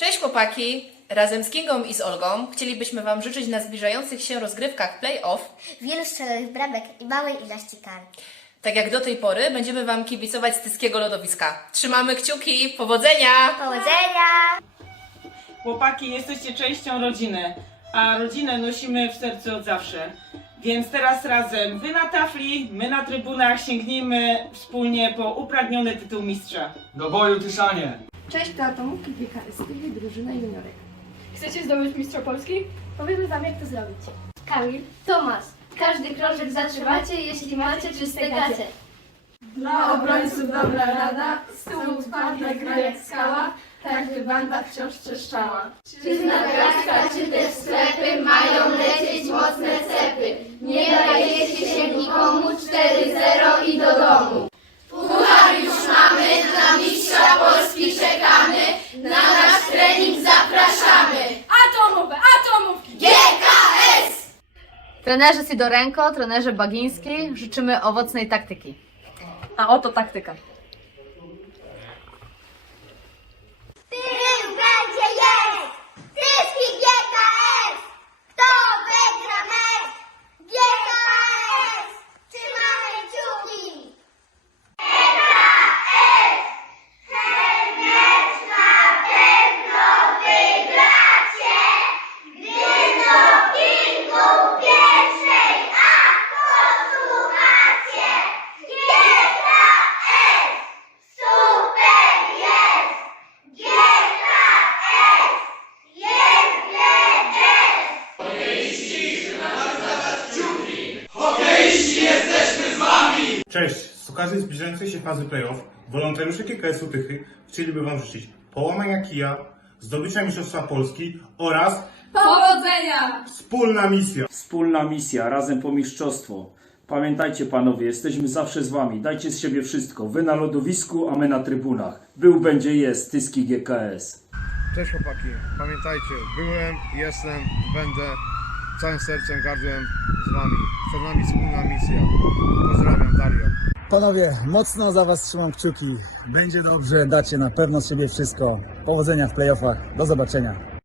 Cześć chłopaki! Razem z Kingą i z Olgą chcielibyśmy Wam życzyć na zbliżających się rozgrywkach play-off. Wielu strzelonych bramek i małej ilości kar. Tak jak do tej pory, będziemy Wam kibicować z tyskiego lodowiska. Trzymamy kciuki! Powodzenia! Powodzenia! Chłopaki, jesteście częścią rodziny, a rodzinę nosimy w sercu od zawsze. Więc teraz razem, wy na tafli, my na trybunach sięgnijmy wspólnie po upragniony tytuł mistrza. Do boju Tyszanie! Cześć, to Atomówki GKS, i drużyna juniorek. Chcecie zdobyć mistrza Polski? Powiemy wam jak to zrobić. Kamil, Tomasz, każdy krążek zatrzymacie, jeśli macie czyste gacie. Dla obrońców dobra rada, stół twarda gra jak skała, tak by banda wciąż trzeszczała. Czy z nadgarstka, czy też sklepy mają lecieć mocne cepy. Nie dajecie się nikomu, 4-0 i do domu. Puchar już mamy, na mistrza Polski czekamy, na nasz trening zapraszamy. Atomowe, atomówki! GKS! Trenerzy Sidorenko, trenerze Bagiński, życzymy owocnej taktyki. A oto taktyka. W którym będzie jest Tyski GKS! Kto wygra mecz? GKS! Trzymamy kciuki! GKS! Ten mecz na pewno wygracie, gdy do pingu pierwszej A posłuchacie! GKS! Super jest! GKS! Jest GKS! Cześć! Z okazji zbliżającej się fazy playoff wolontariusze KKS-u Tychy chcieliby Wam życzyć połamania kija, zdobycia Mistrzostwa Polski oraz Powodzenia! wspólna misja. Wspólna misja, razem po mistrzostwo. Pamiętajcie panowie, jesteśmy zawsze z wami. Dajcie z siebie wszystko. Wy na lodowisku, a my na trybunach. Był, będzie, jest. Tyski GKS. Cześć chłopaki, pamiętajcie, byłem, jestem, będę całym sercem, gardłem z wami. Przed nami wspólna misja. Panowie, mocno za Was trzymam kciuki. Będzie dobrze, dacie na pewno z siebie wszystko. Powodzenia w playoffach. Do zobaczenia.